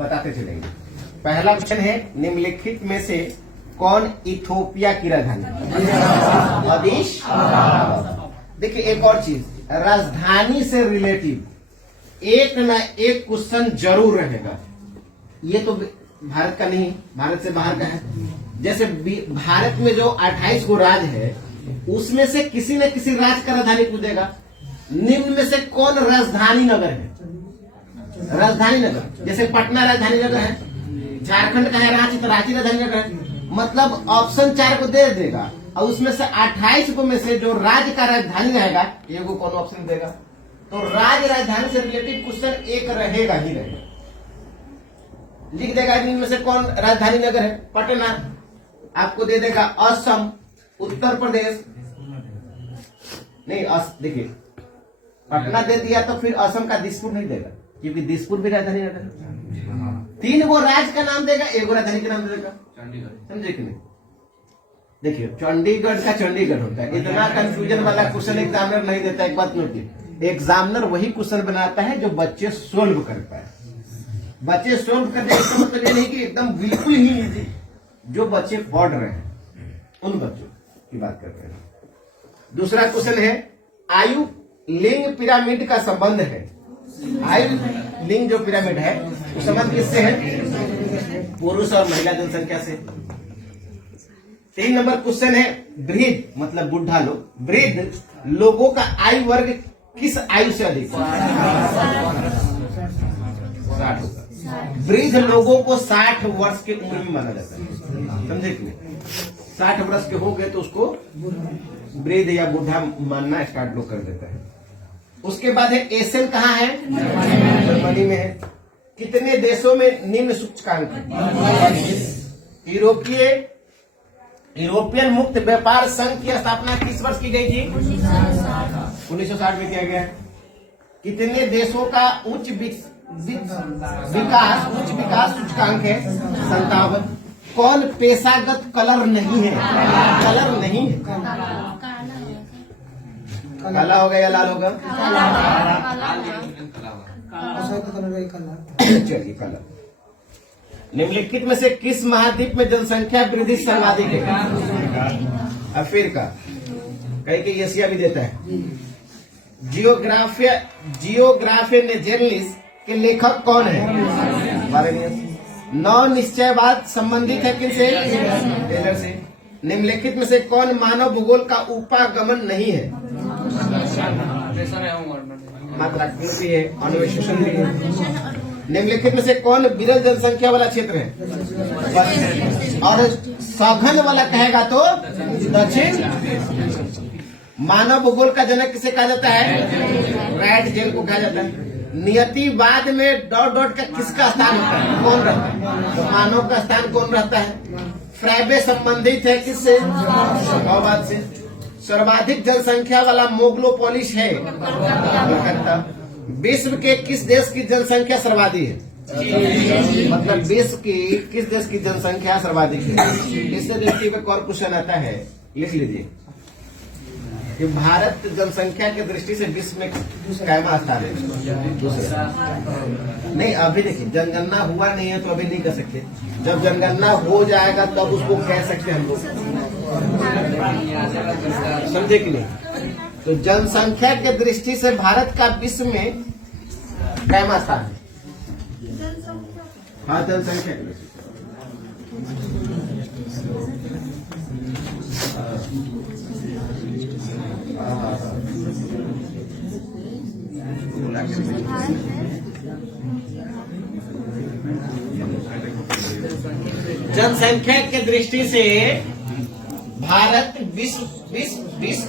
बताते चलेंगे। पहला क्वेश्चन है, निम्नलिखित में से कौन इथोपिया की राजधानी? अदीश। देखिए एक और चीज, राजधानी से रिलेटिव एक ना एक क्वेश्चन जरूर रहेगा। ये तो भारत का नहीं, भारत से बाहर का है। जैसे भारत में जो 28 गो राज्य है उसमें से किसी न किसी राज्य का राजधानी पूछेगा। निम्न में से कौन राजधानी नगर है? राजधानी नगर, जैसे पटना राजधानी नगर है, झारखंड का है रांची, तो रांची राजधानी नगर है। मतलब ऑप्शन 4 को दे देगा और उसमें से 28 को में से जो राज्य का राजधानी रहेगा ये को कौन ऑप्शन देगा? तो राज्य राजधानी से रिलेटेड क्वेश्चन एक रहेगा ही रहेगा। लिख देगा इनमें से कौन राजधानी नगर है? पटना। आपको दे देगा असम, उत्तर प्रदेश नहीं, देखिए पटना दे दिया तो फिर असम का दिसपुर नहीं देगा, क्योंकि दिसपुर भी राजधानी नगर है। 3 गो राज्य का नाम देगा, 1 गो राजधानी का नाम देगा। समझे कि नहीं? देखिए चंडीगढ़ का चंडीगढ़ होता है। इतना कंफ्यूजन वाला क्वेश्चन एग्जामिनर नहीं देता। एक बात नोट कीजिए, एग्जामिनर वही क्वेश्चन बनाता है जो बच्चे सोल्व कर पाए। बच्चे सोल्व करने का मतलब ये नहीं कि एकदम बिल्कुल ही इजी, जो बच्चे पढ़ रहे हैं उन बच्चों की बात कर रहे हैं। दूसरा क्वेश्चन है, आयु लिंग पिरामिड का संबंध है। आयु लिंग जो पिरामिड है वो संबंध किससे है? पुरुष और महिला जनसंख्या से। 3 नंबर क्वेश्चन है, वृद्ध मतलब बुढ़ा लोग, वृद्ध लोगों का आयु वर्ग किस आयु से अधिक? 60 होगा। वृद्ध लोगों को 60 वर्ष की उम्र में माना जाता है। समझे कि नहीं? 60 वर्ष के हो गए तो उसको वृद्ध या बूढ़ा मानना स्टार्ट लोग कर देता है। उसके बाद है, एशियन कहाँ है? जर्मनी में है। कितने देशों में निम्न सूचकांक है? यूरोपियन मुक्त व्यापार संघ की स्थापना किस वर्ष की गई थी? 1960 में किया गया है। कितने देशों का उच्च विकास सूचकांक है? 57। कौन पेशागत कलर नहीं है? कलर नहीं है, काला होगा या लाल होगा? चलिए कलर। निम्नलिखित में से किस महाद्वीप में जनसंख्या वृद्धि सर्वाधिक है? अफ्रीका। कहीं कहीं एशिया भी देता है। जियोग्राफी नेजरलिस के लेखक कौन है? नौ निश्चयवाद संबंधित है किनसे? टेलर से। निम्नलिखित में से कौन मानव भूगोल का उपागमन नहीं है? मात्रा भी है, अन्वेषण भी है। निम्नलिखित में से कौन विरल जनसंख्या वाला क्षेत्र है? और सघन वाला कहेगा तो दक्षिण। मानव भूगोल का जनक किसे कहा जाता है? राइट जेल को कहा जाता है। नियतिवाद में डॉट डॉट का किसका स्थान होता है? कौन रहता है? तो मानव का स्थान कौन रहता है? फ्रैबे संबंधित है किससे? स्वभाववाद से। सर्वाधिक जनसंख्या वाला मोगलोपोलिस है कलकत्ता। विश्व के किस देश की जनसंख्या सर्वाधिक है? मतलब विश्व की किस देश की जनसंख्या सर्वाधिक है? इससे दृष्टि पे और क्वेश्चन आता है, लिख लीजिए कि भारत जनसंख्या की दृष्टि से विश्व में कैमा स्थान है? दूसरा। नहीं, अभी देखिए जनगणना हुआ नहीं है तो अभी नहीं कर सकते। जब जनगणना हो जाएगा तब उसको कह सकते हैं हम लोग। समझे कि नहीं? तो जनसंख्या के दृष्टि से भारत का विश्व में कैमा स्थान है? हाँ, जनसंख्या की दृष्टि। जनसंख्या के दृष्टि से भारत विश्व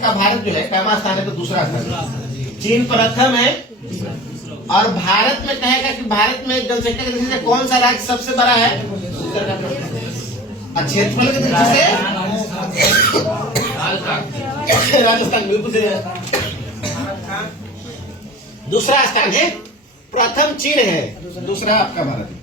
का भारत जो है कैमा स्थान है? तो दूसरा स्थान। चीन प्रथम है। और भारत में कहेगा कि भारत में जनसंख्या की दृष्टि से कौन सा राज्य सबसे बड़ा है? क्षेत्रफल की दृष्टि से राजस्थान बिल्कुल सही है। दूसरा स्थान है। प्रथम चीन है, दूसरा आपका भारत है।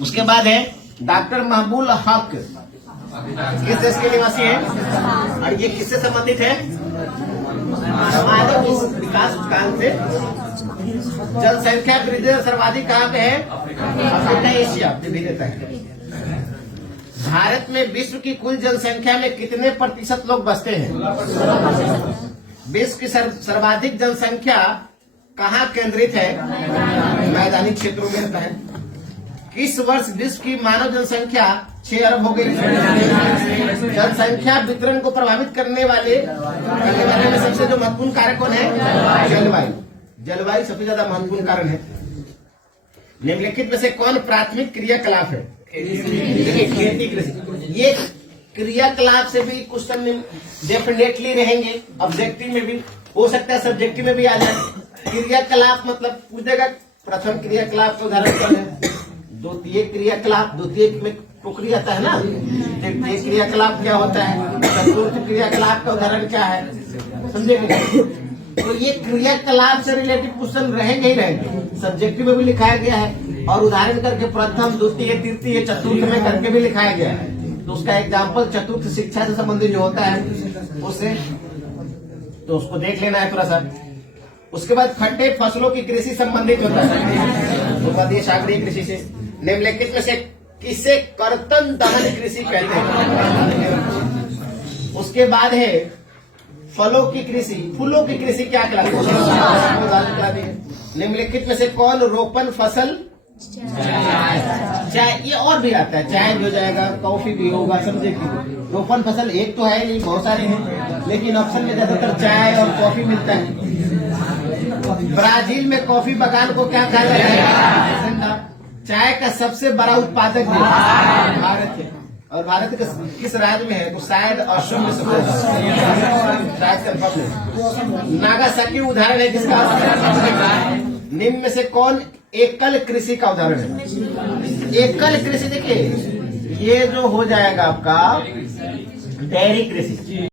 उसके बाद है डॉक्टर महबूल हक, किस देश के निवासी है? और ये किससे संबंधित है? मानव विकास सूचकांक से जनसंख्या वृद्धि दर सर्वाधिक कहाँ पे है? अफ्रीका, एशिया विविधता है। भारत में विश्व की कुल जनसंख्या में कितने प्रतिशत लोग बसते हैं? विश्व की सर्वाधिक जनसंख्या कहाँ केंद्रित है? मैदानी क्षेत्रों में रहता है। किस वर्ष विश्व की मानव जनसंख्या 6 अरब हो गई? जनसंख्या वितरण को प्रभावित करने वाले में सबसे जो महत्वपूर्ण कारक कौन है? जलवायु। जलवायु सबसे ज्यादा महत्वपूर्ण कारण है। निम्नलिखित में से कौन प्राथमिक क्रियाकलाप है? देखिए, खेती, कृषि। ये क्रियाकलाप से भी क्वेश्चन डेफिनेटली रहेंगे, ऑब्जेक्टिव में भी हो सकता है, सब्जेक्टिव में भी आ जाए। क्रियाकलाप मतलब पूछेगा प्रथम क्रियाकलाप का उदाहरण क्या है, द्वितीय क्रियाकलाप, द्वितीय में टोकरी आता है ना, तृतीय क्रियाकलाप क्या होता है, चतुर्थ क्रियाकलाप का उदाहरण क्या है, समझेंगे। तो ये क्रियाकलाप से रिलेटेड क्वेश्चन रहेंगे ही रहेंगे, सब्जेक्टिव में भी लिखाया गया है और उदाहरण करके प्रथम, द्वितीय, तृतीय, चतुर्थ में करके भी लिखाया गया है। तो उसका एग्जाम्पल चतुर्थ शिक्षा से संबंधित जो होता है उससे, तो उसको देख लेना है थोड़ा सा। उसके बाद खट्टे फसलों की कृषि संबंधित होता है, उपदेश सागरीय कृषि से। निम्नलिखित में से किसे कर्तन दहन कृषि कहते हैं? उसके बाद है फलों की कृषि, फूलों की कृषि क्या कहलाती है? निम्नलिखित में से कौन रोपण फसल? चाय। ये और भी आता है, चाय भी हो जाएगा, कॉफी भी होगा, समझे कि रोपण फसल एक तो है नहीं, बहुत सारे हैं, लेकिन ऑप्शन में ज्यादातर चाय और कॉफी मिलता है। ब्राजील में कॉफी बागान को क्या कहा जाता है? चाय का सबसे बड़ा उत्पादक भारत है। और भारत के किस राज्य में है? वो शायद असम में नागासाकी उदाहरण है जिसका। निम्न में से कौन एकल कृषि का उदाहरण है? एकल कृषि देखिए, ये जो हो जाएगा आपका डेयरी कृषि।